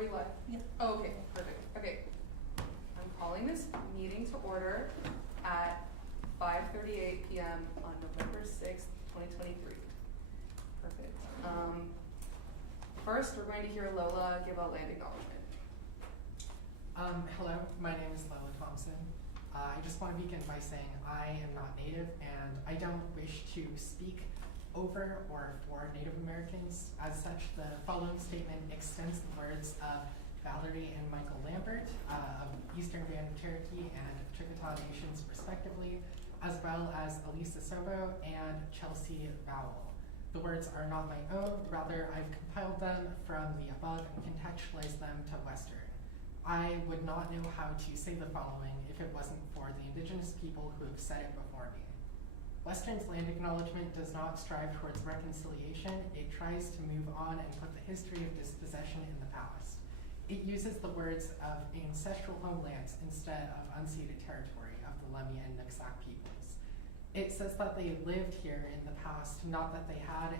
we live? Yeah. Oh, okay, perfect. Okay. I'm calling this meeting to order at 5:38 p.m. on November 6th, 2023. Perfect. First, we're going to hear Lola give a land acknowledgement. Hello, my name is Lola Thompson. I just want to begin by saying I am not Native and I don't wish to speak over or for Native Americans. As such, the following statement extends the words of Valerie and Michael Lambert of Eastern Band of Cherokee and Chickasaw Nations respectively, as well as Elisa Sobo and Chelsea Vowell. The words are not my own, rather I've compiled them from the above and contextualized them to Western. I would not know how to say the following if it wasn't for the Indigenous people who have said it before me. Western's land acknowledgement does not strive towards reconciliation, it tries to move on and put the history of dispossession in the past. It uses the words of ancestral homelands instead of unceded territory of the Lemhi and Nooksack peoples. It says that they lived here in the past, not that they had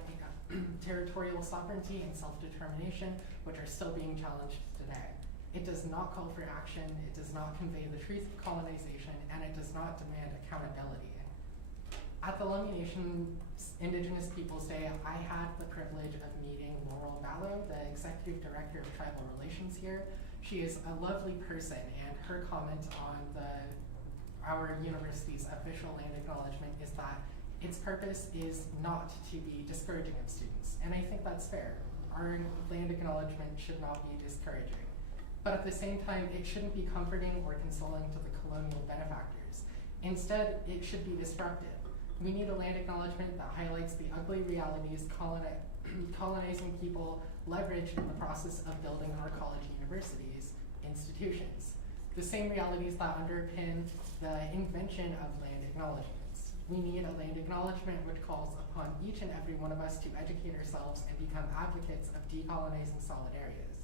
territorial sovereignty and self-determination, which are still being challenged today. It does not call for action, it does not convey the truth of colonization, and it does not demand accountability. At the Lemhi Nation Indigenous Peoples Day, I had the privilege of meeting Laurel Ballo, the Executive Director of Tribal Relations here. She is a lovely person, and her comment on our university's official land acknowledgement is that its purpose is not to be discouraging of students, and I think that's fair. Our land acknowledgement should not be discouraging. But at the same time, it shouldn't be comforting or consoling to the colonial benefactors. Instead, it should be disruptive. We need a land acknowledgement that highlights the ugly realities colonizing people leverage in the process of building our college universities, institutions. The same realities that underpin the invention of land acknowledgements. We need a land acknowledgement which calls upon each and every one of us to educate ourselves and become advocates of decolonizing solidarities.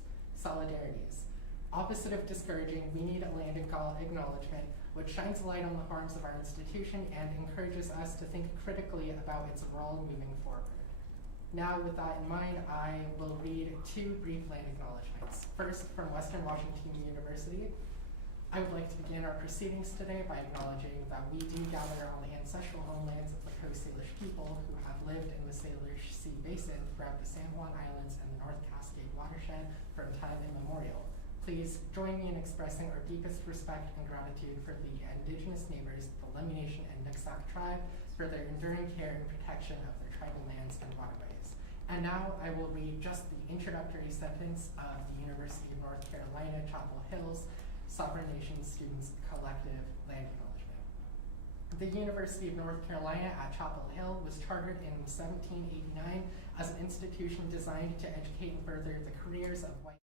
Opposite of discouraging, we need a land acknowledgement which shines a light on the harms of our institution and encourages us to think critically about its role moving forward. Now, with that in mind, I will read two brief land acknowledgements. First, from Western Washington University. I would like to begin our proceedings today by acknowledging that we do gather on the ancestral homelands of the Coast Salish people who have lived in the Salish Sea Basin throughout the San Juan Islands and the North Cascade watershed from time immemorial. Please join me in expressing our deepest respect and gratitude for the Indigenous neighbors, the Lemhi Nation and Nooksack tribe, for their enduring care and protection of their tribal lands and waterways. And now I will read just the introductory sentence of the University of North Carolina, Chapel Hill's Sovereign Nation Students Collective Land Acknowledgement. The University of North Carolina at Chapel Hill was chartered in 1789 as an institution designed to educate and further the careers of white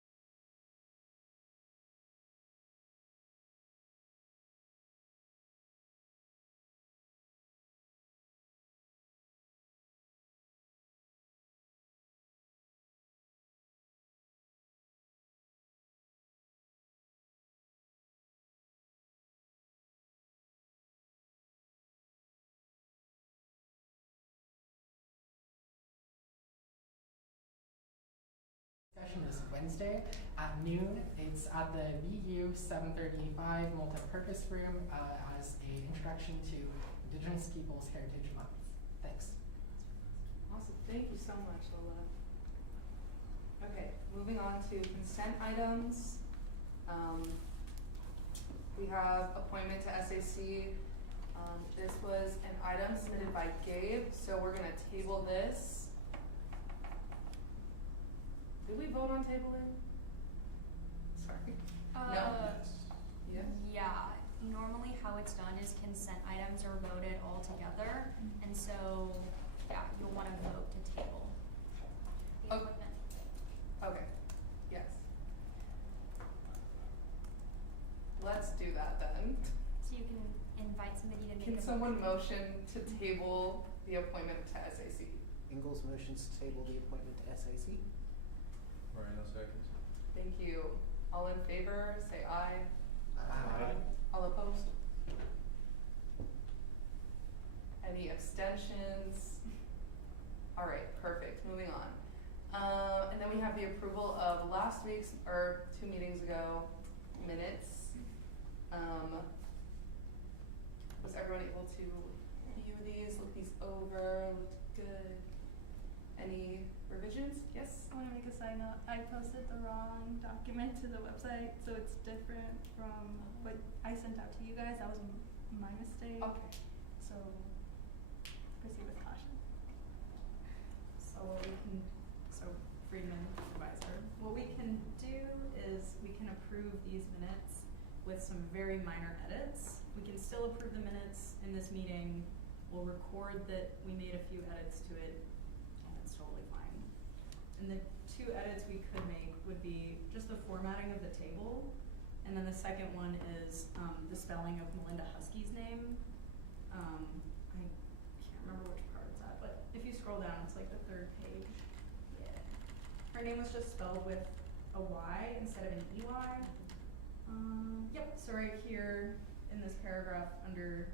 session this Wednesday at noon. It's at the VU 735 multi-purpose room as an introduction to Indigenous Peoples Heritage Month. Thanks. Awesome. Thank you so much, Lola. Okay, moving on to consent items. We have appointment to SAC. This was an item submitted by Gabe, so we're going to table this. Did we vote on tabling? Sorry. No? Yes? Yeah. Normally how it's done is consent items are voted all together. And so, yeah, you'll want to vote to table the appointment. Okay. Yes. Let's do that then. So you can invite somebody to make Can someone motion to table the appointment to SAC? Ingalls motions to table the appointment to SAC. Moreno seconds. Thank you. All in favor, say aye. Aye. All opposed? Any abstentions? All right, perfect. Moving on. And then we have the approval of last week's, or 2 meetings ago, minutes. Was everyone able to view these, look these over, looked good? Any revisions? Yes? I want to make a side note. I posted the wrong document to the website, so it's different from what I sent out to you guys. That was my mistake. Okay. So proceed with caution. So Friedman supervisor, what we can do is we can approve these minutes with some very minor edits. We can still approve the minutes in this meeting. We'll record that we made a few edits to it, and it's totally fine. And the 2 edits we could make would be just the formatting of the table, and then the second one is the spelling of Melinda Husky's name. I can't remember which part it's at, but if you scroll down, it's like the 3rd page. Yeah. Her name was just spelled with a Y instead of an EY. Yep, so right here in this paragraph under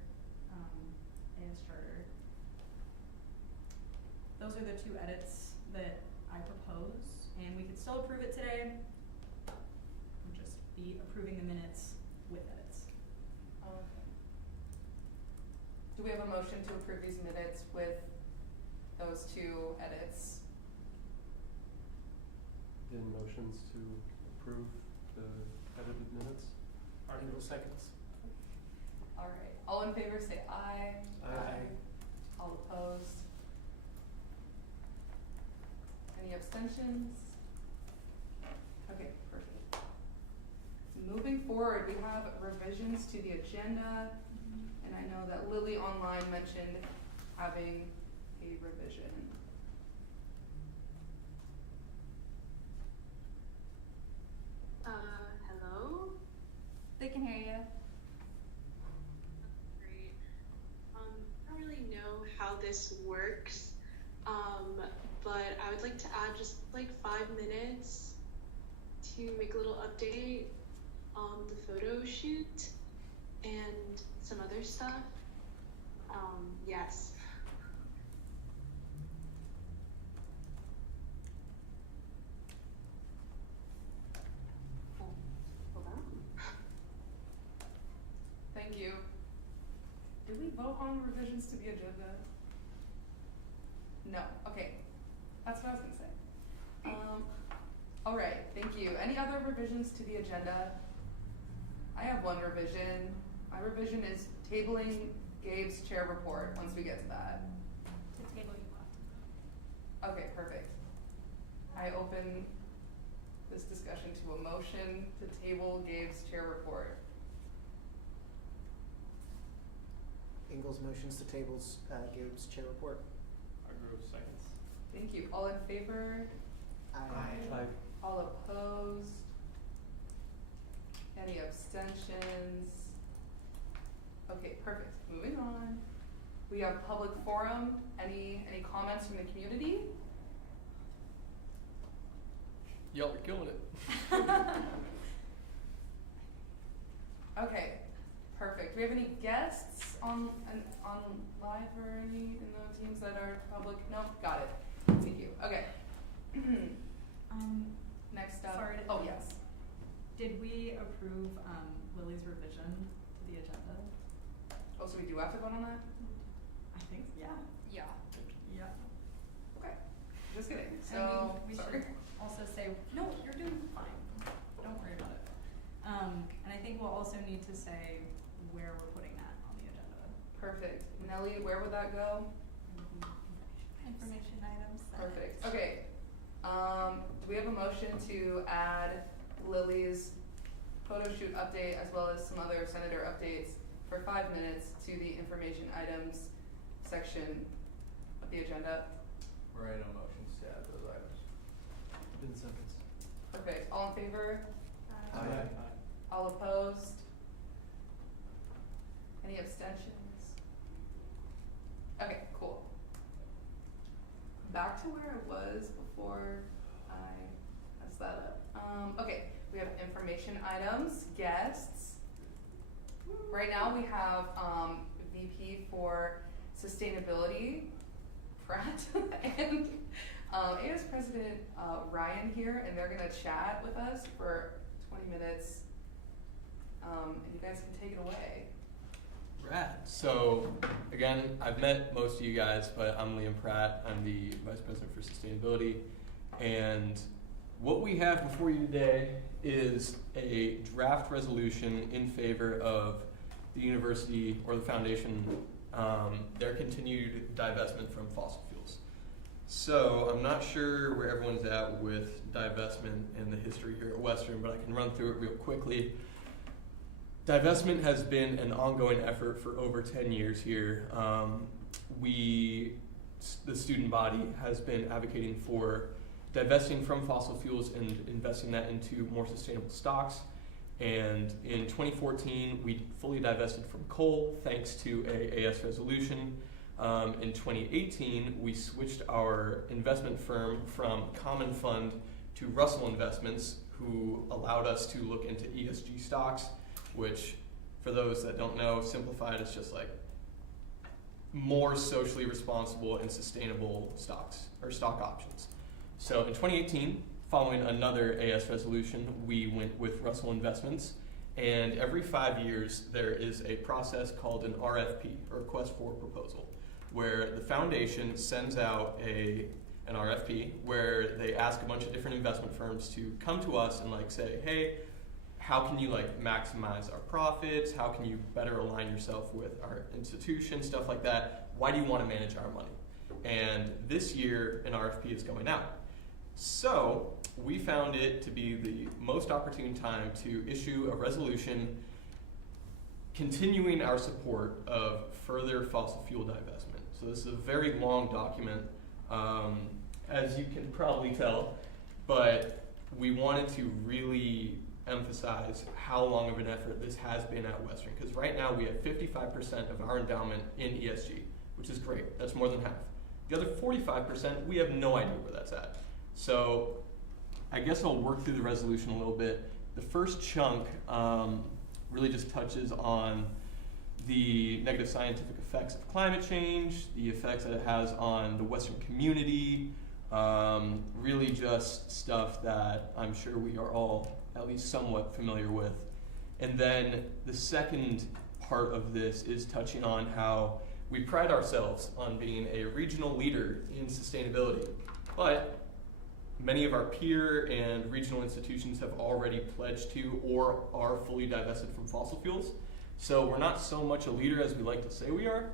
AS Charter, those are the 2 edits that I propose, and we could still approve it today. We'll just be approving the minutes with edits. Okay. Do we have a motion to approve these minutes with those 2 edits? In motions to approve the edited minutes? Ingalls seconds. All right, all in favor say aye. Aye. All opposed? Any abstentions? Okay, perfect. Moving forward, we have revisions to the agenda, and I know that Lily online mentioned having a revision. Hello? They can hear you. Great. I don't really know how this works, but I would like to add just like 5 minutes to make a little update on the photo shoot and some other stuff. Yes. Hold on. Thank you. Did we vote on revisions to the agenda? No, okay, that's what I was gonna say. All right, thank you. Any other revisions to the agenda? I have one revision. My revision is tabling Gabe's chair report once we get to that. To table you want. Okay, perfect. I open this discussion to a motion to table Gabe's chair report. Ingalls motions to tables Gabe's chair report. Agro seconds. Thank you. All in favor? Aye. All opposed? Any abstentions? Okay, perfect. Moving on. We have public forum. Any comments from the community? Y'all are killing it. Okay, perfect. Do we have any guests on live or any in the teams that are public? No, got it. Thank you. Okay. Next up. Sorry to Oh yes. Did we approve Lily's revision to the agenda? Oh, so we do have to vote on that? I think, yeah. Yeah. Yeah. Okay. Just kidding. And So we sorry. should also say, no, you're doing fine. Don't worry about it. And I think we'll also need to say where we're putting that on the agenda. Perfect. Nelly, where would that go? Information items. Perfect. Okay. Do we have a motion to add Lily's photo shoot update as well as some other senator updates for 5 minutes to the information items section of the agenda? Moreno motions to add those items. In seconds. Perfect. All in favor? Aye. All opposed? Any abstentions? Okay, cool. Back to where I was before I messed that up. Okay, we have information items, guests. Right now we have VP for Sustainability, Pratt, and AS President Ryan here, and they're gonna chat with us for 20 minutes. And you guys can take it away. Rad. So, again, I've met most of you guys, but I'm Liam Pratt. I'm the Vice President for Sustainability. And what we have before you today is a draft resolution in favor of the university or the foundation, their continued divestment from fossil fuels. So I'm not sure where everyone's at with divestment and the history here at Western, but I can run through it real quickly. Divestment has been an ongoing effort for over 10 years here. The student body has been advocating for divesting from fossil fuels and investing that into more sustainable stocks. And in 2014, we fully divested from coal thanks to a AS resolution. In 2018, we switched our investment firm from Common Fund to Russell Investments, who allowed us to look into ESG stocks, which, for those that don't know, simplified is just like more socially responsible and sustainable stocks or stock options. So in 2018, following another AS resolution, we went with Russell Investments, and every 5 years there is a process called an RFP, or request for proposal, where the foundation sends out an RFP where they ask a bunch of different investment firms to come to us and like say, hey, how can you like maximize our profits? How can you better align yourself with our institution? Stuff like that. Why do you want to manage our money? And this year an RFP is going out. So we found it to be the most opportune time to issue a resolution continuing our support of further fossil fuel divestment. So this is a very long document, as you can probably tell, but we wanted to really emphasize how long of an effort this has been at Western, because right now we have 55% of our endowment in ESG, which is great. That's more than half. The other 45%, we have no idea where that's at. So I guess I'll work through the resolution a little bit. The first chunk really just touches on the negative scientific effects of climate change, the effects that it has on the Western community, really just stuff that I'm sure we are all at least somewhat familiar with. And then the second part of this is touching on how we pride ourselves on being a regional leader in sustainability, but many of our peer and regional institutions have already pledged to or are fully divested from fossil fuels. So we're not so much a leader as we like to say we are.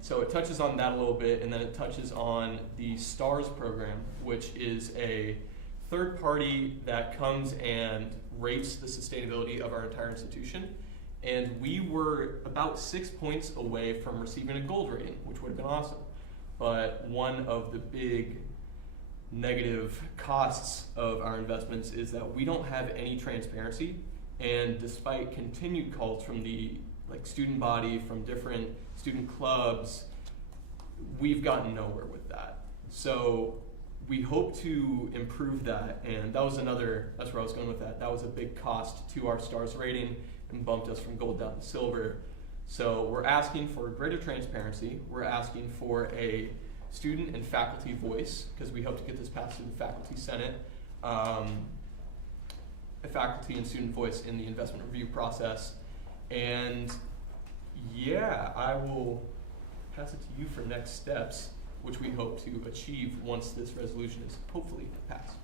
So it touches on that a little bit, and then it touches on the STARS program, which is a third party that comes and rates the sustainability of our entire institution. And we were about 6 points away from receiving a gold rating, which would have been awesome. But one of the big negative costs of our investments is that we don't have any transparency, and despite continued calls from the student body, from different student clubs, we've gotten nowhere with that. So we hope to improve that, and that's where I was going with that. That was a big cost to our STARS rating and bumped us from gold down to silver. So we're asking for greater transparency. We're asking for a student and faculty voice, because we hope to get this passed through the faculty senate, a faculty and student voice in the investment review process. And yeah, I will pass it to you for next steps, which we hope to achieve once this resolution is hopefully passed.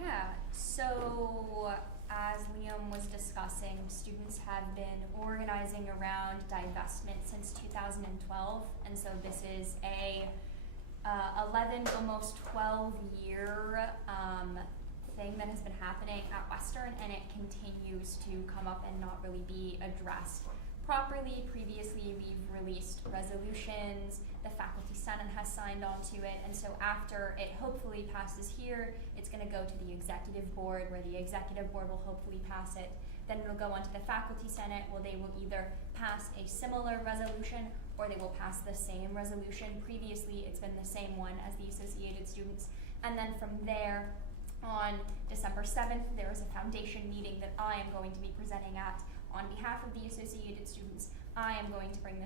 Yeah, so as Liam was discussing, students have been organizing around divestment since 2012, and so this is a 11, almost 12-year thing that has been happening at Western, and it continues to come up and not really be addressed properly. Previously, we've released resolutions, the faculty senate has signed on to it, and so after it hopefully passes here, it's going to go to the executive board, where the executive board will hopefully pass it. Then it'll go on to the faculty senate, where they will either pass a similar resolution or they will pass the same resolution. Previously, it's been the same one as the Associated Students. And then from there, on December 7th, there is a foundation meeting that I am going to be presenting at on behalf of the Associated Students. I am going to bring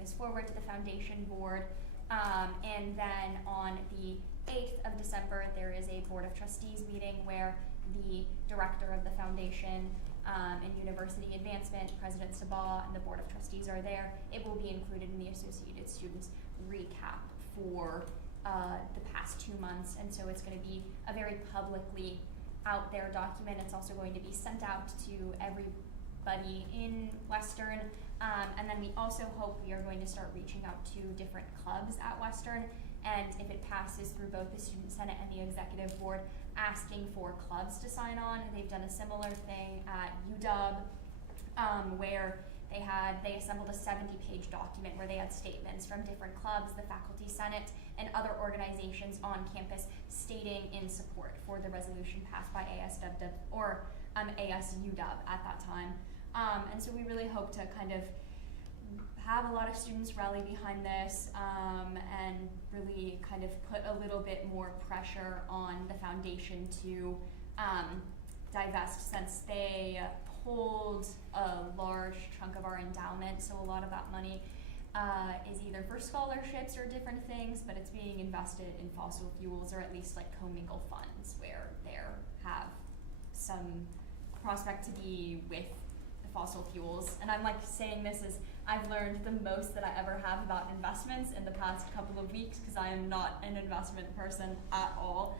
this forward to the foundation board. And then on the 8th of December, there is a Board of Trustees meeting where the director of the foundation and University Advancement, President Sabah, and the Board of Trustees are there. It will be included in the Associated Students recap for the past 2 months, and so it's going to be a very publicly out there document. It's also going to be sent out to everybody in Western, and then we also hope we are going to start reaching out to different clubs at Western, and if it passes through both the Student Senate and the Executive Board, asking for clubs to sign on. They've done a similar thing at UW, where they assembled a 70-page document where they had statements from different clubs, the Faculty Senate, and other organizations on campus stating in support for the resolution passed by ASWW or ASUW at that time. And so we really hope to kind of have a lot of students rally behind this and really kind of put a little bit more pressure on the foundation to divest, since they hold a large chunk of our endowment, so a lot of that money is either for scholarships or different things, but it's being invested in fossil fuels, or at least like commingle funds where there have some prospect to be with the fossil fuels. And I'm like saying this as I've learned the most that I ever have about investments in the past couple of weeks, because I am not an investment person at all.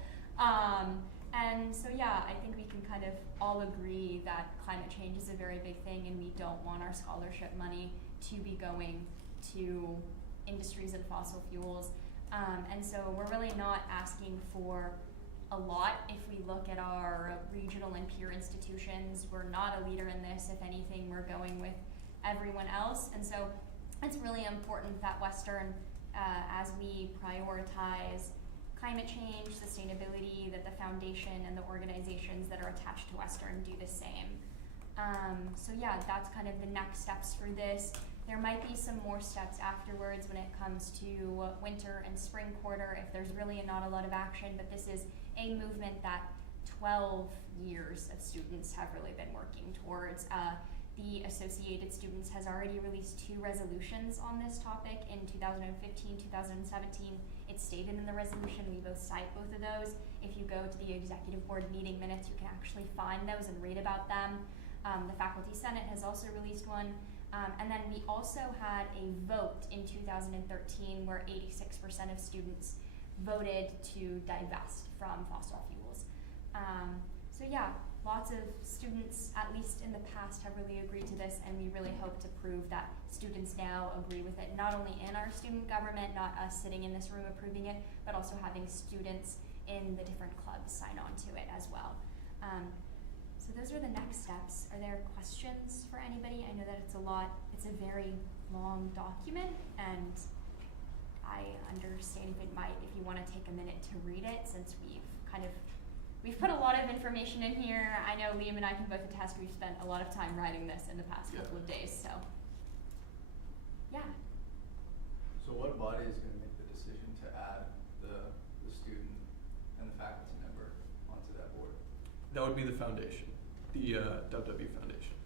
And so yeah, I think we can kind of all agree that climate change is a very big thing, and we don't want our scholarship money to be going to industries and fossil fuels. And so we're really not asking for a lot. If we look at our regional and peer institutions, we're not a leader in this. If anything, we're going with everyone else. And so it's really important that Western, as we prioritize climate change, sustainability, that the foundation and the organizations that are attached to Western do the same. So yeah, that's kind of the next steps for this. There might be some more steps afterwards when it comes to winter and spring quarter if there's really not a lot of action, but this is a movement that 12 years of students have really been working towards. The Associated Students has already released 2 resolutions on this topic in 2015, 2017. It's stated in the resolution. We both cite both of those. If you go to the Executive Board meeting minutes, you can actually find those and read about them. The Faculty Senate has also released one. And then we also had a vote in 2013 where 86% of students voted to divest from fossil fuels. So yeah, lots of students, at least in the past, have really agreed to this, and we really hope to prove that students now agree with it, not only in our student government, not us sitting in this room approving it, but also having students in the different clubs sign on to it as well. So those are the next steps. Are there questions for anybody? I know that it's a lot, it's a very long document, and I understand if you want to take a minute to read it, since we've put a lot of information in here. I know Liam and I can both attest we've spent a lot of time writing this in the past couple of days, so yeah. So what body is going to make the decision to add the student and the faculty member onto that board? That would be the foundation, the ASWWU Foundation,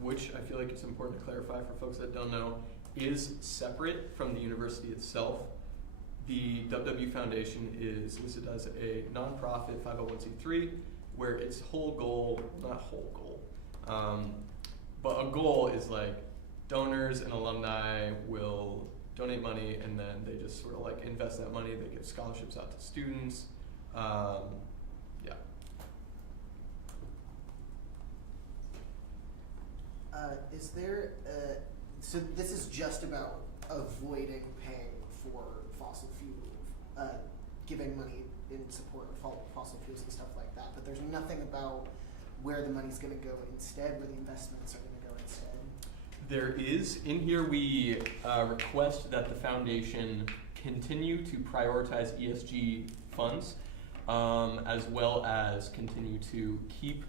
which I feel like it's important to clarify for folks that don't know, is separate from the university itself. The ASWWU Foundation is listed as a nonprofit 501c3, where its whole goal, but a goal is like donors and alumni will donate money, and then they just sort of like invest that money. They give scholarships out to students. Yeah. Is there, so this is just about avoiding paying for fossil fuel, giving money in support of fossil fuels and stuff like that, but there's nothing about where the money's going to go instead, where the investments are going to go instead? There is. In here we request that the foundation continue to prioritize ESG funds, as well as continue to keep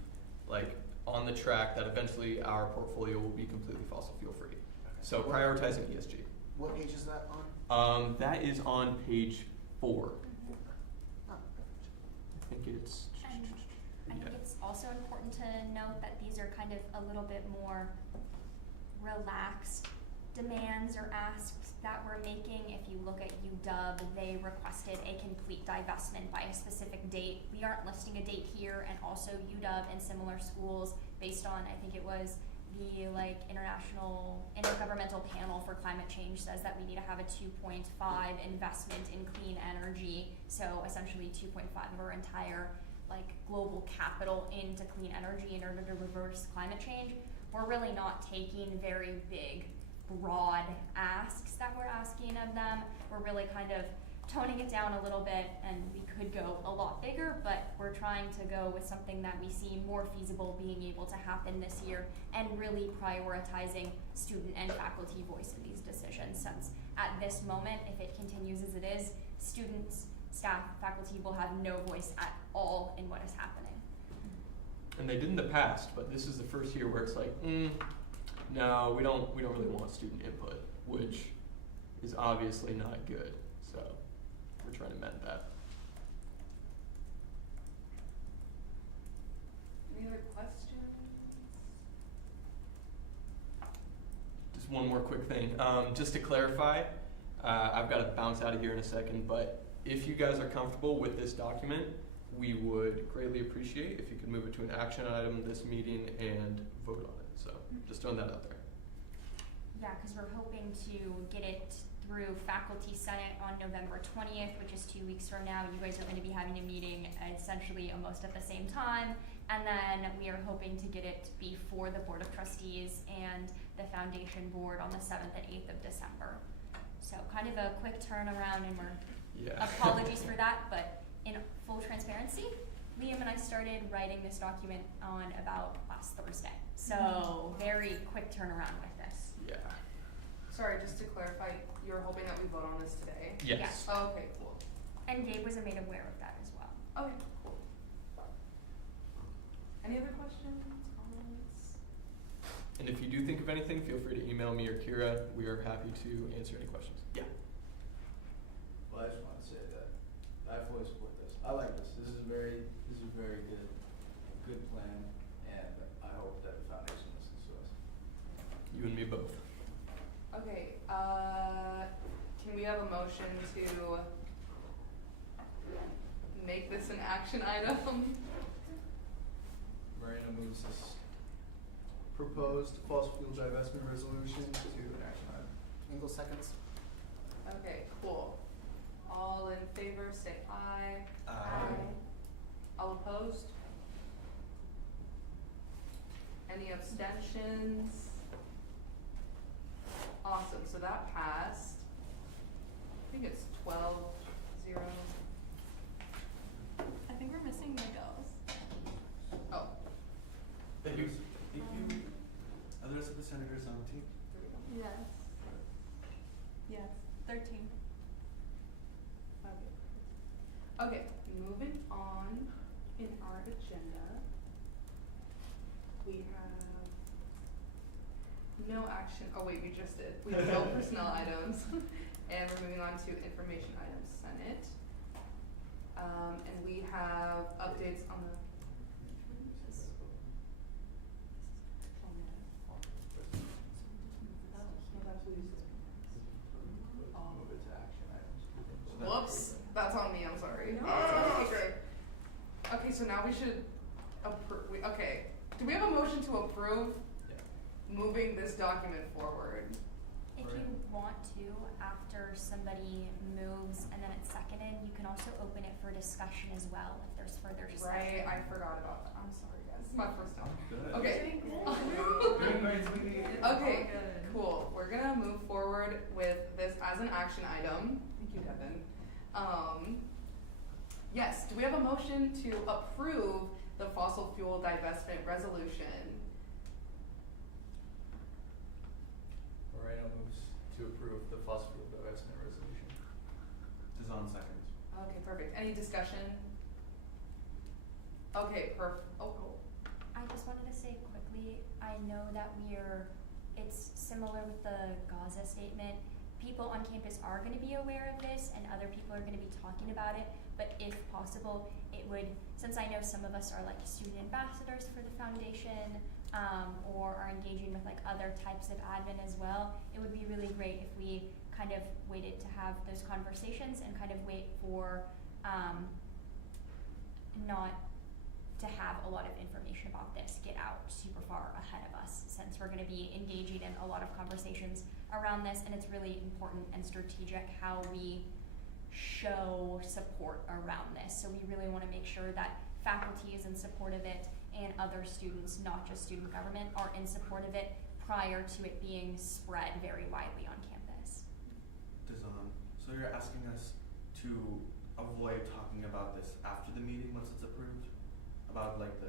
on the track that eventually our portfolio will be completely fossil fuel free. So prioritizing ESG. What page is that on? That is on page 4. Oh, perfect. I think it's. And I think it's also important to note that these are kind of a little bit more relaxed demands or asks that we're making. If you look at UW, they requested a complete divestment by a specific date. We aren't listing a date here, and also UW and similar schools, based on, I think it was the intergovernmental panel for climate change, says that we need to have a 2.5 investment in clean energy. So essentially 2.5 of our entire global capital into clean energy in order to reverse climate change. We're really not taking very big, broad asks that we're asking of them. We're really kind of toning it down a little bit, and we could go a lot bigger, but we're trying to go with something that we see more feasible being able to happen this year, and really prioritizing student and faculty voice in these decisions, since at this moment, if it continues as it is, students, staff, faculty will have no voice at all in what is happening. And they did in the past, but this is the first year where it's like, no, we don't really want student input, which is obviously not good. So we're trying to mend that. Any other questions? Just one more quick thing. Just to clarify, I've got to bounce out of here in a second, but if you guys are comfortable with this document, we would greatly appreciate if you could move it to an action item this meeting and vote on it. So just throwing that out there. Yeah, because we're hoping to get it through Faculty Senate on November 20th, which is 2 weeks from now. You guys are going to be having a meeting essentially almost at the same time. And then we are hoping to get it before the Board of Trustees and the Foundation Board on the 7th and 8th of December. So kind of a quick turnaround, and we're apologies for that, but in full transparency, Liam and I started writing this document on about last Thursday. So very quick turnaround with this. Yeah. Sorry, just to clarify, you're hoping that we vote on this today? Yes. Oh, okay, cool. And Gabe was made aware of that as well. Okay, cool. Any other questions, comments? And if you do think of anything, feel free to email me or Kira. We are happy to answer any questions. Yeah. Well, I just want to say that I fully support this. I like this. This is a very good plan, and I hope that the foundation listens to us. You and me both. Okay, can we have a motion to make this an action item? Marina moves this proposed fossil fuel divestment resolution to an action item. Engel seconds. Okay, cool. All in favor, say aye. Aye. All opposed? Any abstentions? Awesome, so that passed. I think it's 12-0. I think we're missing Miguel's. Oh, Thank you. Are the rest of the senators on the team? Yes. Yes. 13. okay, moving on in our agenda. We have no action, oh wait, we just did. We have no personnel items. And we're moving on to information items, Senate. And we have updates on the. Move it to action items. Whoops, that's on me, I'm sorry. No. Okay, great. Okay, so now we should approve, okay, do we have a motion to approve moving this document forward? If you want to, after somebody moves and then it's seconded, you can also open it for discussion as well if there's further discussion. Right, I forgot about that, I'm sorry guys, this is my first time. Good. Okay. Okay, cool. We're gonna move forward with this as an action item. Thank you, Devin. Yes, do we have a motion to approve the fossil fuel divestment resolution? Moreno moves to approve the fossil fuel divestment resolution. Dizon seconds. Okay, perfect. Any discussion? Okay, oh, cool. I just wanted to say quickly, I know that it's similar with the Gaza statement. People on campus are going to be aware of this and other people are going to be talking about it, but if possible, it would, since I know some of us are like student ambassadors for the foundation, or are engaging with like other types of admin as well, it would be really great if we kind of waited to have those conversations and kind of wait for not to have a lot of information about this get out super far ahead of us, since we're going to be engaging in a lot of conversations around this, and it's really important and strategic how we show support around this. So we really want to make sure that faculty is in support of it and other students, not just student government, are in support of it prior to it being spread very widely on campus. So you're asking us to avoid talking about this after the meeting once it's approved? About like the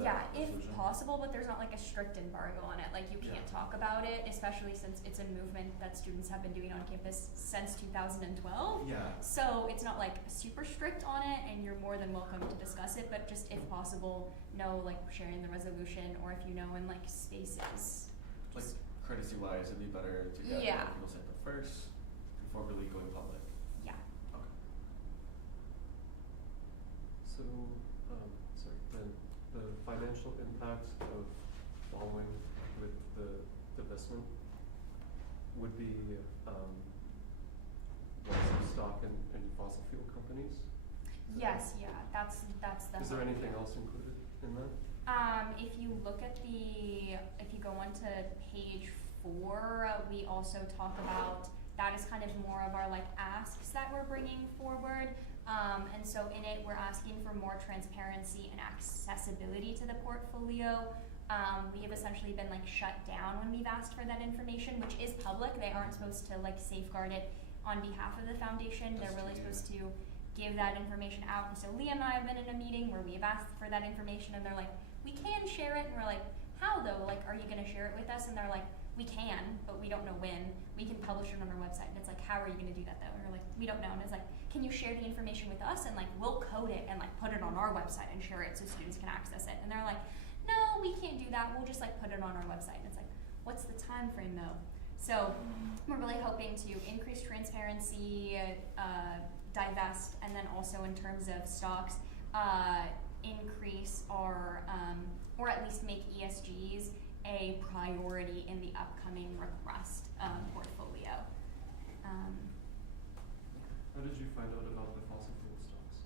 Yeah, if resolution? possible, but there's not like a strict embargo on it. Like you can't Yeah. talk about it, especially since it's a movement that students have been doing on campus since 2012. Yeah. So it's not like super strict on it, and you're more than welcome to discuss it, but just if possible, no like sharing the resolution, or if you know in like spaces. Like courtesy wise, it'd be better to get Yeah. people's input first before really going public. Yeah. Okay. So, sorry, the financial impact of following with the divestment would be, loss of stock in fossil fuel companies? Yes, yeah, that's the. Is there anything else included in that? If you look at if you go onto page 4, we also talk about, that is kind of more of our like asks that we're bringing forward. And so in it, we're asking for more transparency and accessibility to the portfolio. We have essentially been like shut down when we've asked for that information, which is public. They aren't supposed to like safeguard it on behalf of the foundation. They're really supposed to give that information out. And so Liam and I have been in a meeting where we have asked for that information, and they're like, we can share it. And we're like, how though? Like, are you gonna share it with us? And they're like, we can, but we don't know when. We can publish it on our website. And it's like, how are you gonna do that though? And we're like, we don't know. And it's like, can you share the information with us? And like, we'll code it and like put it on our website and share it so students can access it. And they're like, no, we can't do that. We'll just like put it on our website. And it's like, what's the time frame though? So we're really hoping to increase transparency, divest, and then also in terms of stocks, increase our, or at least make ESGs a priority in the upcoming request portfolio. How did you find out about the fossil fuel stocks?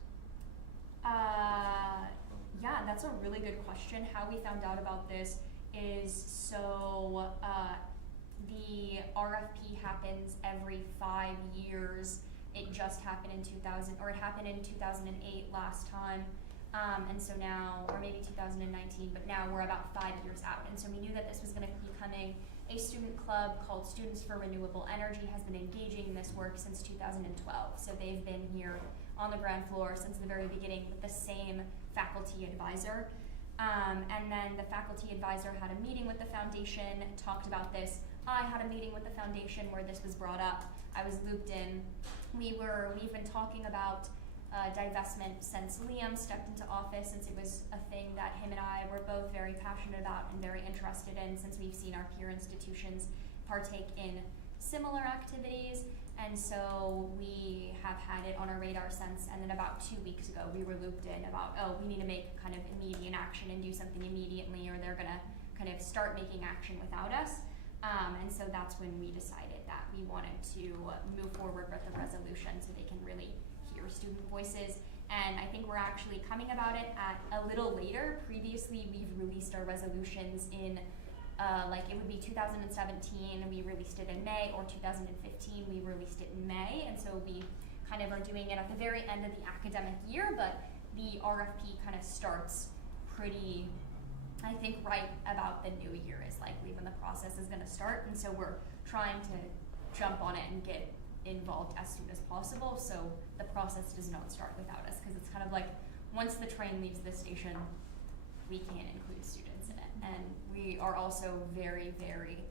Yeah, that's a really good question. How we found out about this is, so the RFP happens every 5 years. It just happened in 2000, or it happened in 2008 last time. And so now, or maybe 2019, but now we're about 5 years out. And so we knew that this was going to be becoming a student club called Students for Renewable Energy, has been engaging in this work since 2012. So they've been here on the ground floor since the very beginning with the same faculty advisor. And then the faculty advisor had a meeting with the foundation, talked about this. I had a meeting with the foundation where this was brought up. I was looped in. We've been talking about divestment since Liam stepped into office, since it was a thing that him and I were both very passionate about and very interested in, since we've seen our peer institutions partake in similar activities. And so we have had it on our radar since, and then about 2 weeks ago we were looped in about, oh, we need to make kind of immediate action and do something immediately, or they're gonna kind of start making action without us. And so that's when we decided that we wanted to move forward with the resolution so they can really hear student voices. And I think we're actually coming about it at a little later. Previously, we've released our resolutions in, like it would be 2017, we released it in May, or 2015, we released it in May. And so we kind of are doing it at the very end of the academic year, but the RFP kind of starts pretty, I think, right about the new year is likely when the process is going to start. And so we're trying to jump on it and get involved as soon as possible, so the process does not start without us, because it's kind of like once the train leaves the station, we can't include students in it. And we are also very, very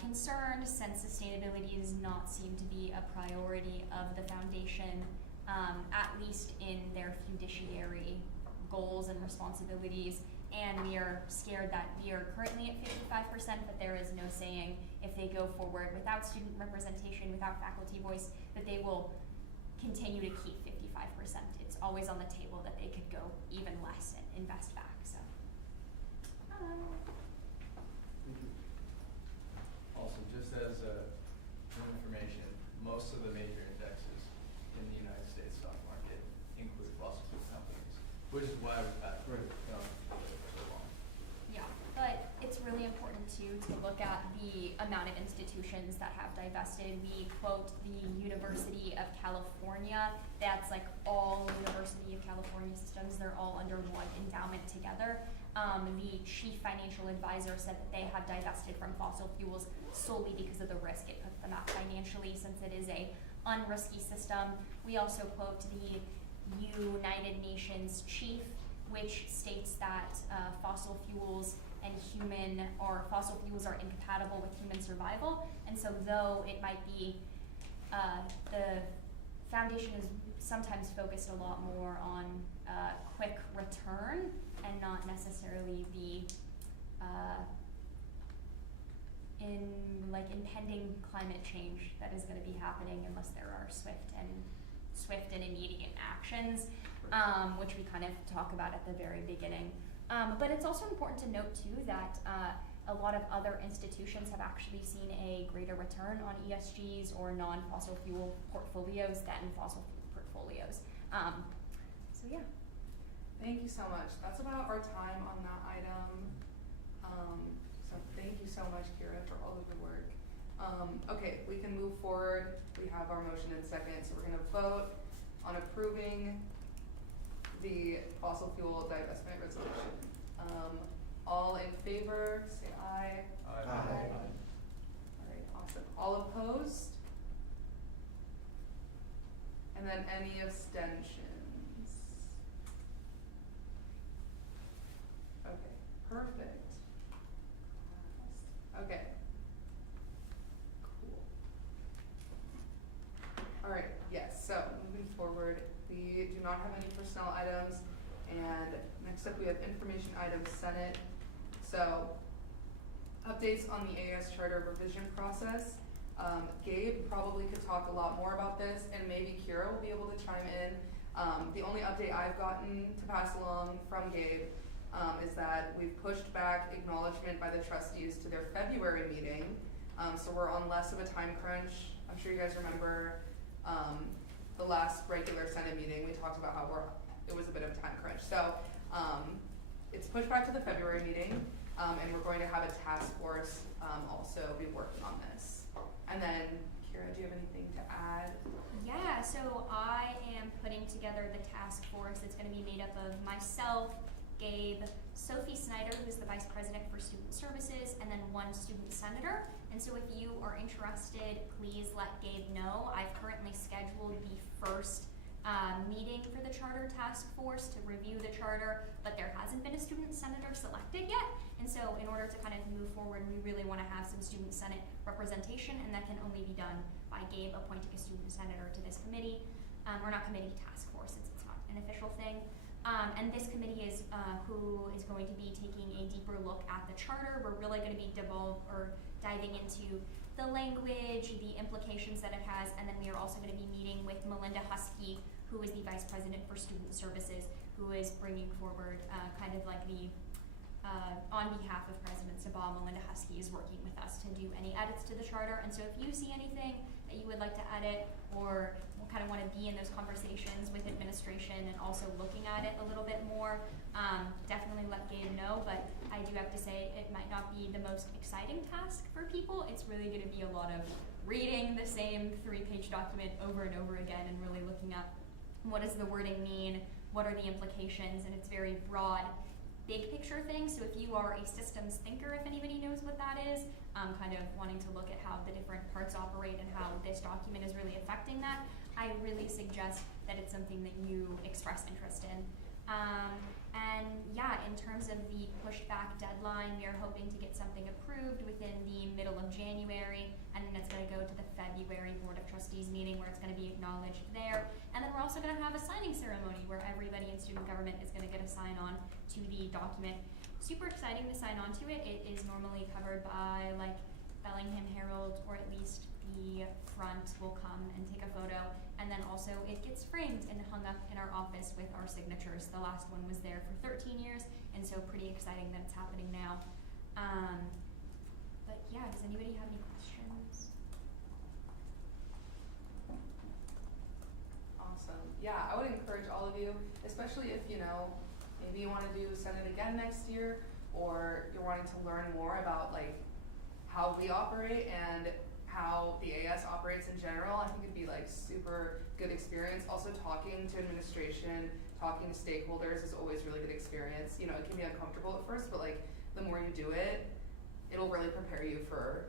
concerned, since sustainability does not seem to be a priority of the foundation, at least in their fiduciary goals and responsibilities. And we are scared that we are currently at 55%, but there is no saying if they go forward without student representation, without faculty voice, that they will continue to keep 55%. It's always on the table that they could go even less and invest back. So Also, just as information, most of the major indexes in the United States stock market include fossil fuel companies, which is why we've had Right. for so long. Yeah, but it's really important too to look at the amount of institutions that have divested. We quote the University of California. That's like all University of California systems. They're all under one endowment together. The chief financial advisor said that they have divested from fossil fuels solely because of the risk it puts them at financially, since it is a unrisky system. We also quote the United Nations chief, which states that fossil fuels are incompatible with human survival. And so though it might be, the foundation is sometimes focused a lot more on quick return and not necessarily the impending climate change that is going to be happening unless there are swift and immediate actions, which we kind of talk about at the very beginning. But it's also important to note too that a lot of other institutions have actually seen a greater return on ESGs or non-fossil fuel portfolios than fossil fuel portfolios. So yeah. Thank you so much. That's about our time on that item. So thank you so much, Kira, for all of your work. Okay, we can move forward. We have our motion in second, so we're gonna vote on approving the fossil fuel divestment resolution. All in favor, say aye. Aye. All right, awesome. All opposed? And then any abstentions? Okay, perfect. Okay. Cool. All right, yes, so moving forward, we do not have any personnel items, and next up we have information items, Senate. So, updates on the AS Charter revision process. Gabe probably could talk a lot more about this, and maybe Kira will be able to chime in. The only update I've gotten to pass along from Gabe is that we've pushed back acknowledgement by the trustees to their February meeting. So we're on less of a time crunch. I'm sure you guys remember the last regular Senate meeting, we talked about how it was a bit of a time crunch. So it's pushed back to the February meeting, and we're going to have a task force also be working on this. And then, Kira, do you have anything to add? Yeah, so I am putting together the task force that's going to be made up of myself, Gabe, Sophie Snyder, who's the Vice President for Student Services, and then one student senator. And so if you are interested, please let Gabe know. I've currently scheduled the first meeting for the charter task force to review the charter, but there hasn't been a student senator selected yet. And so in order to kind of move forward, we really want to have some student senate representation, and that can only be done by Gabe appointing a student senator to this committee, or not committee, task force, since it's not an official thing. And this committee is who is going to be taking a deeper look at the charter. We're really going to be diving into the language, the implications that it has, and then we are also going to be meeting with Melinda Husky, who is the Vice President for Student Services, who is bringing forward kind of like the, on behalf of President Sabah, Melinda Husky is working with us to do any edits to the charter. And so if you see anything that you would like to edit, or kind of want to be in those conversations with administration and also looking at it a little bit more, definitely let Gabe know. But I do have to say it might not be the most exciting task for people. It's really going to be a lot of reading the same 3-page document over and over again and really looking at what does the wording mean, what are the implications, and it's very broad, big picture things. So if you are a systems thinker, if anybody knows what that is, kind of wanting to look at how the different parts operate and how this document is really affecting that, I really suggest that it's something that you express interest in. And yeah, in terms of the pushed back deadline, we are hoping to get something approved within the middle of January, and then it's going to go to the February Board of Trustees meeting where it's going to be acknowledged there. And then we're also going to have a signing ceremony where everybody in student government is going to get a sign on to the document. Super exciting to sign on to it. It is normally covered by like Bellingham Herald, or at least the front will come and take a photo, and then also it gets framed and hung up in our office with our signatures. The last one was there for 13 years, and so pretty exciting that it's happening now. But yeah, does anybody have any questions? Awesome. Yeah, I would encourage all of you, especially if, you know, maybe you want to do Senate again next year, or you're wanting to learn more about like how we operate and how the AS operates in general. I think it'd be like super good experience. Also talking to administration, talking to stakeholders is always really good experience. You know, it can be uncomfortable at first, but like the more you do it, it'll really prepare you for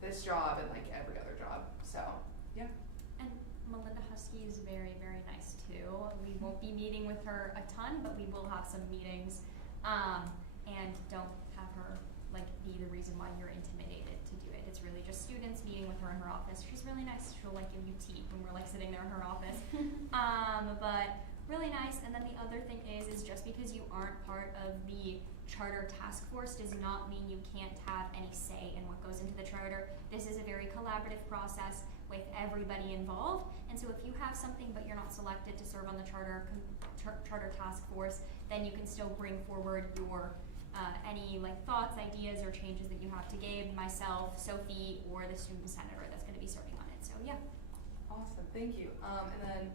this job and like every other job. So yeah. And Melinda Husky is very, very nice too. We won't be meeting with her a ton, but we will have some meetings. And don't have her like be the reason why you're intimidated to do it. It's really just students meeting with her in her office. She's really nice. She'll like give you tea when we're like sitting there in her office. But really nice. And then the other thing is just because you aren't part of the charter task force does not mean you can't have any say in what goes into the charter. This is a very collaborative process with everybody involved. And so if you have something but you're not selected to serve on the charter task force, then you can still bring forward your any like thoughts, ideas, or changes that you have to Gabe, myself, Sophie, or the student senator that's going to be serving on it. So yeah. Awesome, thank you. And then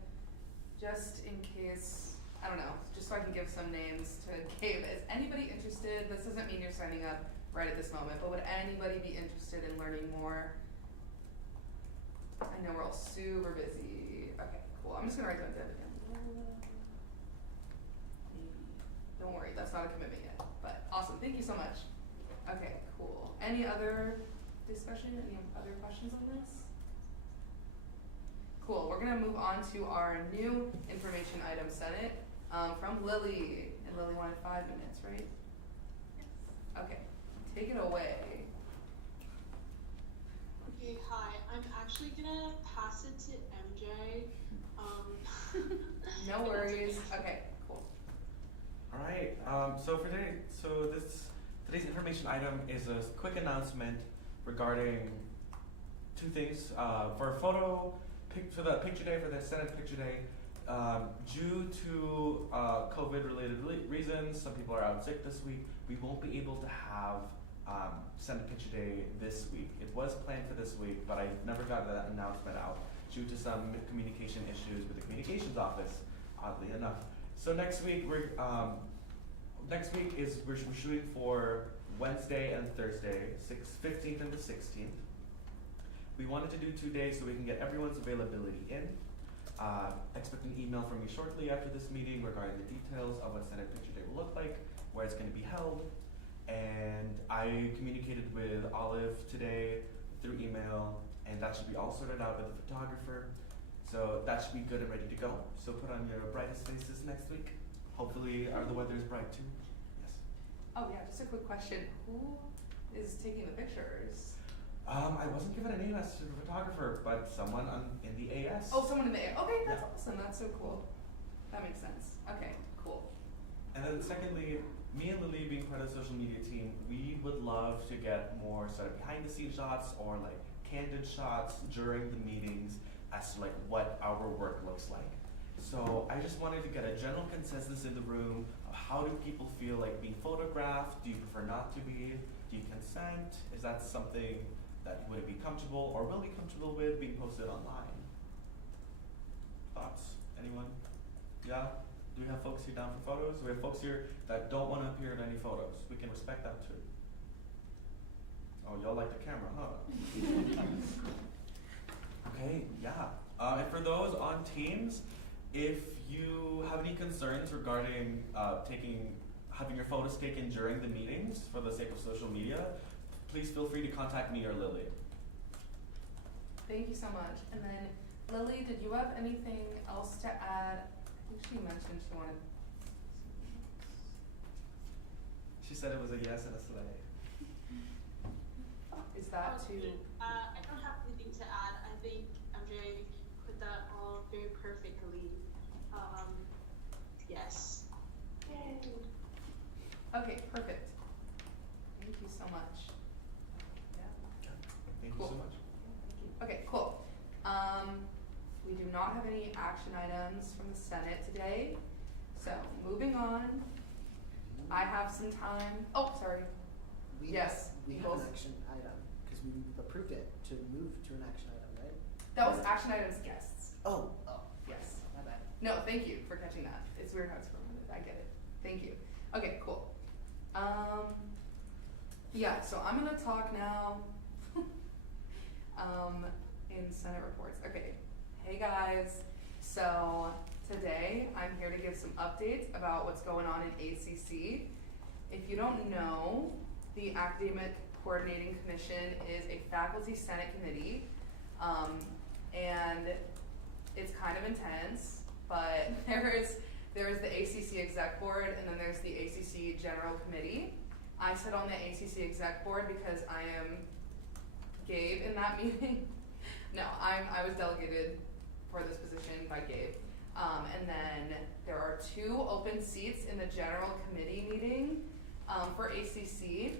just in case, I don't know, just so I can give some names to Gabe, is anybody interested? This doesn't mean you're signing up right at this moment, but would anybody be interested in learning more? I know we're all super busy. Okay, cool. I'm just gonna write down Deb again. Maybe. Don't worry, that's not a commitment yet. But awesome, thank you so much. Okay, cool. Any other discussion? Any other questions on this? Cool. We're gonna move on to our new information item, Senate, from Lily. And Lily wanted 5 minutes, right? Yes. Okay, take it away. Okay, hi. I'm actually gonna pass it to MJ. No worries. Okay, cool. All right. So for today, today's information item is a quick announcement regarding two things. For the picture day, for the Senate picture day, due to COVID-related reasons, some people are out sick this week. We won't be able to have Senate picture day this week. It was planned for this week, but I never got that announcement out due to some communication issues with the communications office, oddly enough. So next week we're shooting for Wednesday and Thursday, 15th and the 16th. We wanted to do 2 days so we can get everyone's availability in. Expect an email from me shortly after this meeting regarding the details of what Senate Picture Day will look like, where it's going to be held, and I communicated with Olive today through email, and that should be all sorted out with the photographer. So that should be good and ready to go. So put on your brightest faces next week. Hopefully the weather is bright too. Yes. Oh yeah, just a quick question. Who is taking the pictures? I wasn't given a name as to the photographer, but someone in the AS. Oh, someone in the air. Okay, that's Yeah. awesome. That's so cool. That makes sense. Okay, cool. And then secondly, me and Lily being part of the social media team, we would love to get more sort of behind the scenes shots or like candid shots during the meetings as to like what our work looks like. So I just wanted to get a general consensus in the room of how do people feel like being photographed? Do you prefer not to be? Do you consent? Is that something that you would be comfortable or will be comfortable with being posted online? Thoughts? Anyone? Yeah? Do we have folks here down for photos? Do we have folks here that don't want to appear in any photos? We can respect that too. Oh, y'all like the camera, huh? Okay, yeah. And for those on Teams, if you have any concerns regarding having your photos taken during the meetings for the sake of social media, please feel free to contact me or Lily. Thank you so much. And then, Lily, did you have anything else to add? I think she mentioned she wanted. She said it was a yes and a slay. Is that too? I don't have anything to add. I think MJ put that all very perfectly. Yes. Yay. Okay, perfect. Thank you so much. Yeah. Thank Cool. you so much. Okay, cool. not have any action items from the Senate today. So moving on, I have some time. Oh, sorry. We Yes, we have Eagles. an action item because we approved it to move to an action item, right? That was action items guests. Oh, Yes. my bad. No, thank you for catching that. It's weird how it's formatted. I get it. Thank you. Okay, cool. Yeah, so I'm gonna talk now in Senate reports. Okay. Hey guys. So today I'm here to give some updates about what's going on in ACC. If you don't know, the Academic Coordinating Commission is a faculty senate committee, and it's kind of intense, but there's the ACC exec board, and then there's the ACC general committee. I sit on the ACC exec board because I am Gabe in that meeting. No, I was delegated for this position by Gabe. And then there are 2 open seats in the general committee meeting for ACC.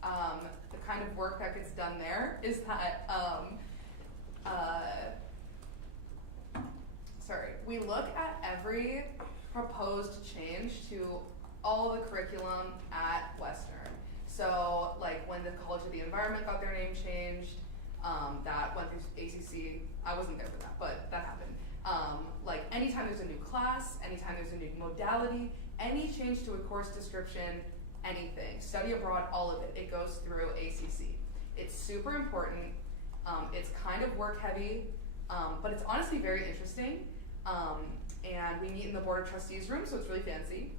The kind of work that gets done there is that we look at every proposed change to all the curriculum at Western. So like when the College of the Environment got their name changed, that went through ACC. I wasn't there for that, but that happened. Like anytime there's a new class, anytime there's a new modality, any change to a course description, anything, study abroad, all of it, it goes through ACC. It's super important. It's kind of work heavy, but it's honestly very interesting. And we meet in the Board of Trustees room, so it's really fancy.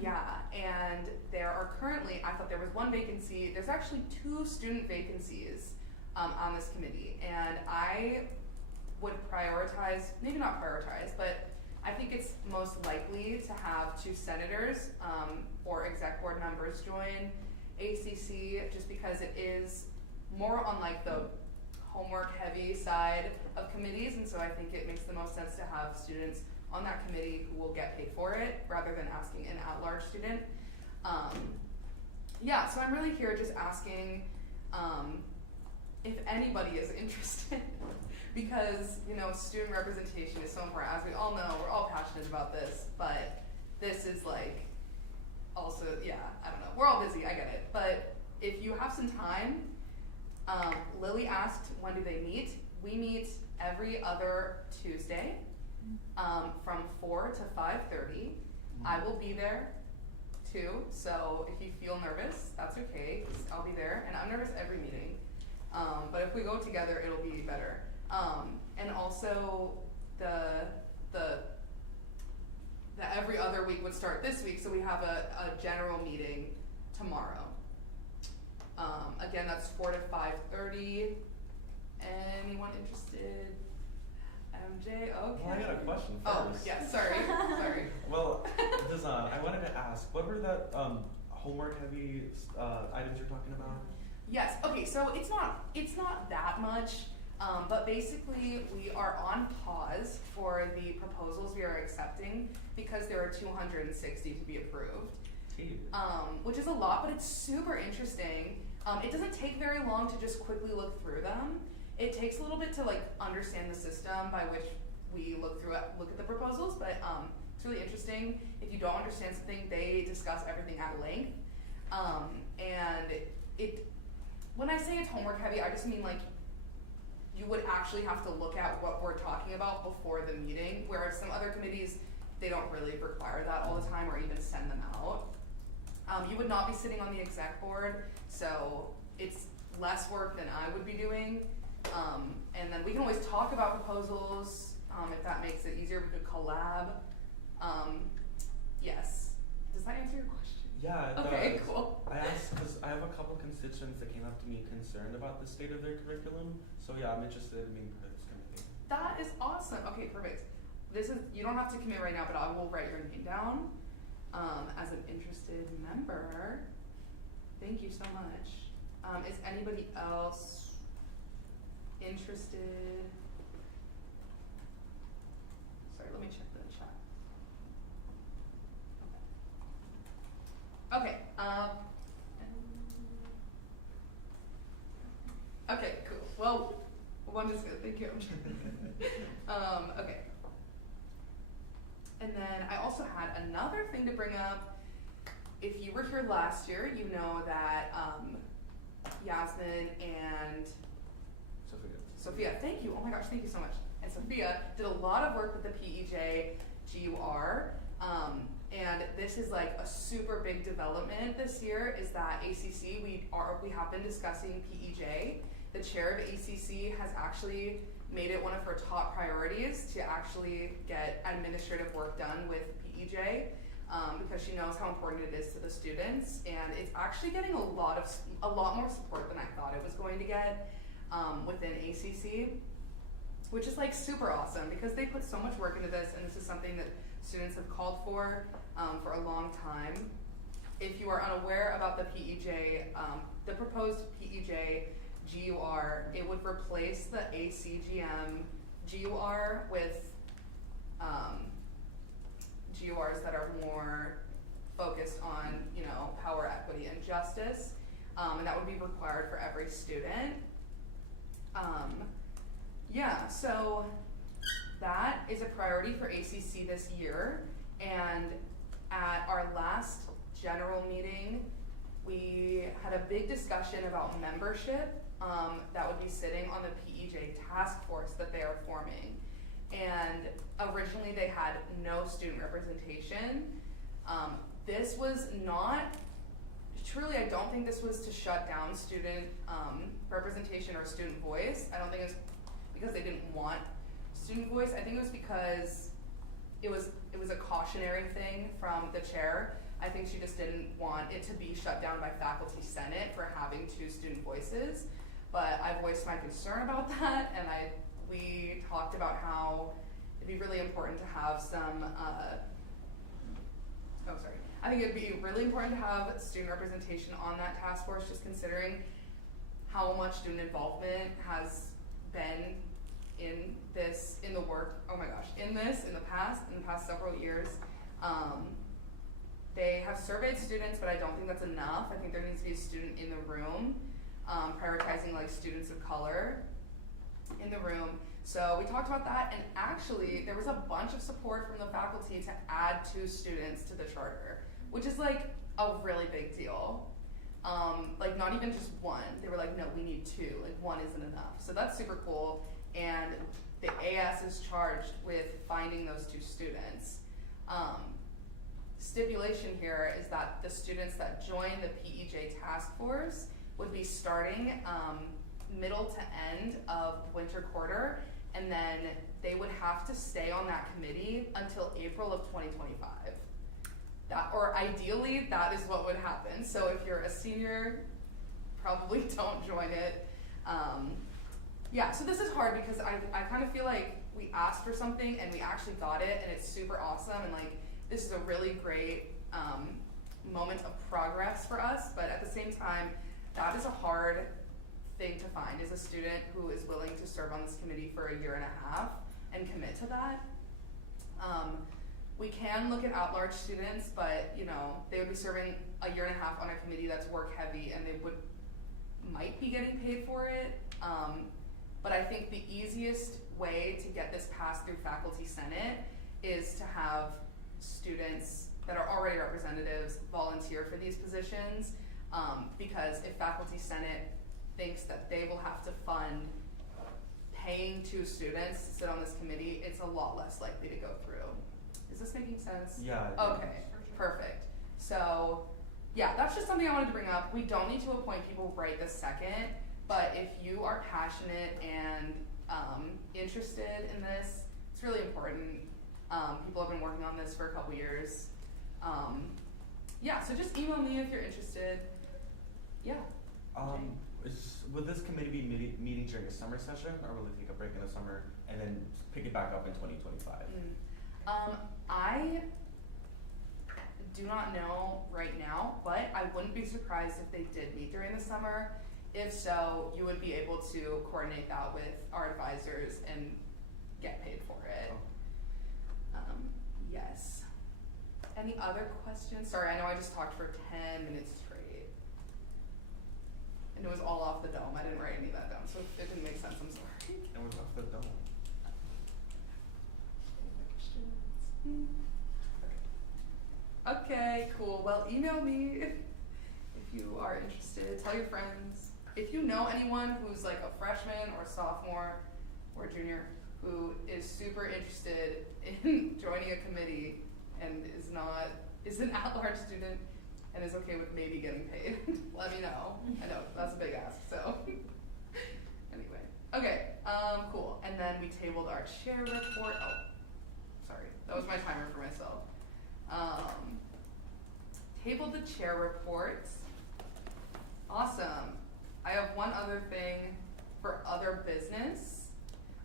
Yeah, and there are currently, I thought there was 1 vacancy, there's actually 2 student vacancies on this committee, and I would prioritize, maybe not prioritize, but I think it's most likely to have 2 senators or exec board members join ACC, just because it is more on like the homework heavy side of committees, and so I think it makes the most sense to have students on that committee who will get paid for it rather than asking an at-large student. Yeah, so I'm really here just asking if anybody is interested because, you know, student representation is so important. As we all know, we're all passionate about this, but this is like also, yeah, I don't know. We're all busy, I get it. But if you have some time, Lily asked when do they meet. We meet every other Tuesday from 4 to 5:30. I will be there too, so if you feel nervous, that's okay, 'cause I'll be there, and I'm nervous every meeting. But if we go together, it'll be better. And also the every other week would start this week, so we have a general meeting tomorrow. Again, that's 4 to 5:30. Anyone interested? MJ, okay. Well, I got a question first. Oh, yeah, sorry. Well, I wanted to ask, what were the homework heavy items you're talking about? Yes, okay, so it's not that much, but basically we are on pause for the proposals we are accepting because there are 260 to be approved. Which is a lot, but it's super interesting. It doesn't take very long to just quickly look through them. It takes a little bit to like understand the system by which we look at the proposals, but it's really interesting. If you don't understand something, they discuss everything at length. And when I say it's homework heavy, I just mean like you would actually have to look at what we're talking about before the meeting, whereas some other committees, they don't really require that all the time or even send them out. You would not be sitting on the exec board, so it's less work than I would be doing. And then we can always talk about proposals, if that makes it easier, we could collab. Yes. Does that answer your question? Yeah, it Okay, does. cool. I asked because I have a couple constituents that came up to me concerned about the state of their curriculum. So yeah, I'm interested in being part of this committee. That is awesome. Okay, perfect. You don't have to commit right now, but I will write your name down as an interested member. Thank you so much. Is anybody else interested? Sorry, let me check the chat. Okay. Okay, cool. Well, one is good. Thank you. Okay. And then I also had another thing to bring up. If you were here last year, you know that Yasmin and Sophia, thank you. Oh my gosh, thank you so much. And Sophia did a lot of work with the PEJ GUR. And this is like a super big development this year is that ACC, we have been discussing PEJ. The chair of ACC has actually made it one of her top priorities to actually get administrative work done with PEJ because she knows how important it is to the students, and it's actually getting a lot more support than I thought it was going to get within ACC, which is like super awesome because they put so much work into this, and this is something that students have called for a long time. If you are unaware about the PEJ, the proposed PEJ GUR, it would replace the ACGM GUR with GURs that are more focused on, you know, power, equity, and justice, and that would be required for every student. Yeah, so that is a priority for ACC this year, and at our last general meeting, we had a big discussion about membership that would be sitting on the PEJ task force that they are forming. And originally they had no student representation. This was not, truly I don't think this was to shut down student representation or student voice. I don't think it's because they didn't want student voice. I think it was because it was a cautionary thing from the chair. I think she just didn't want it to be shut down by faculty senate for having 2 student voices. But I voiced my concern about that, and we talked about how it'd be really important to have some, I think it'd be really important to have student representation on that task force, just considering how much student involvement has been in the past several years. They have surveyed students, but I don't think that's enough. I think there needs to be a student in the room, prioritizing like students of color in the room. So we talked about that, and actually there was a bunch of support from the faculty to add 2 students to the charter, which is like a really big deal. Like not even just 1. They were like, no, we need 2. Like 1 isn't enough. So that's super cool. And the AS is charged with finding those 2 students. Stipulation here is that the students that join the PEJ task force would be starting middle to end of winter quarter, and then they would have to stay on that committee until April of 2025. Or ideally, that is what would happen. So if you're a senior, probably don't join it. Yeah, so this is hard because I kind of feel like we asked for something and we actually got it, and it's super awesome, and like this is a really great moment of progress for us, but at the same time, that is a hard thing to find, is a student who is willing to serve on this committee for 1.5 years and commit to that. We can look at at-large students, but you know, they would be serving 1.5 years on a committee that's work heavy, and they might be getting paid for it. But I think the easiest way to get this passed through faculty senate is to have students that are already representatives volunteer for these positions, because if faculty senate thinks that they will have to fund paying 2 students to sit on this committee, it's a lot less likely to go through. Is this making sense? Yeah. Okay, perfect. So yeah, that's just something I wanted to bring up. We don't need to appoint people right this second, but if you are passionate and interested in this, it's really important. People have been working on this for a couple years. Yeah, so just email me if you're interested. Yeah. Will this committee be meeting during a summer session, or will it take a break in the summer and then pick it back up in 2025? I do not know right now, but I wouldn't be surprised if they did meet during the summer. If so, you would be able to coordinate that with our advisors and get paid for it. Yes. Any other questions? Sorry, I know I just talked for 10 minutes straight. And it was all off the dome. I didn't write any of that down, so if it didn't make sense, I'm sorry. It was off the dome. Okay, cool. Well, email me if you are interested. Tell your friends. If you know anyone who's like a freshman or sophomore or junior who is super interested in joining a committee and is an at-large student and is okay with maybe getting paid, let me know. I know, that's a big ask, so. Anyway, okay, cool. And then we tabled our chair report. Oh, sorry, that was my timer for myself. Tabled the chair report. Awesome. I have one other thing for other business.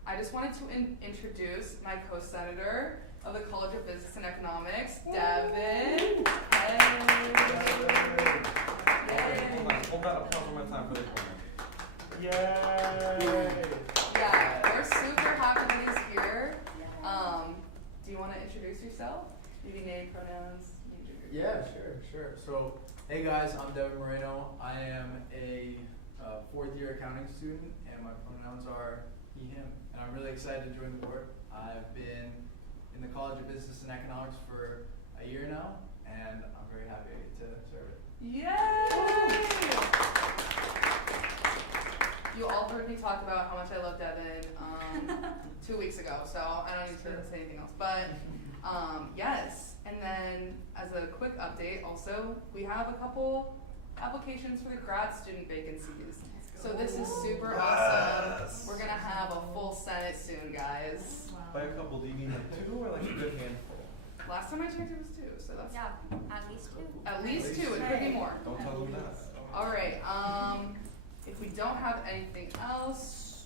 I just wanted to introduce my co-senator of the College of Business and Economics, Devin. Hey. Hold that applause one more time for the corner. Yay! Yeah, we're super happy that he's here. Do you want to introduce yourself? Maybe name, pronouns. Yeah, sure. So, hey guys, I'm Devin Moreno. I am a fourth year accounting student, and my pronouns are he, him. And I'm really excited to join the board. I've been in the College of Business and Economics for a year now, and I'm very happy to serve it. Yay! You all heard me talk about how much I love Devin 2 weeks ago, so I don't need to say anything else. But yes, and then as a quick update, also we have a couple applications for the grad student vacancies. So this is super awesome. We're gonna have a full Senate soon, guys. By a couple, do you mean like 2 or like a good handful? Last time I checked, it was 2, so that's Yeah, at least 2. at least 2. It could be more. Don't tell them that. All right. If we don't have anything else,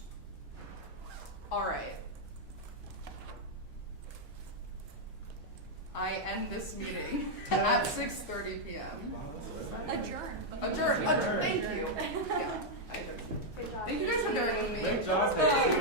all right. I end this meeting at 6:30 p.m. Adjourn. Adjourn. Thank you. Yeah, I adjourn. Good job. Thank you guys for joining me. Great job, Casey.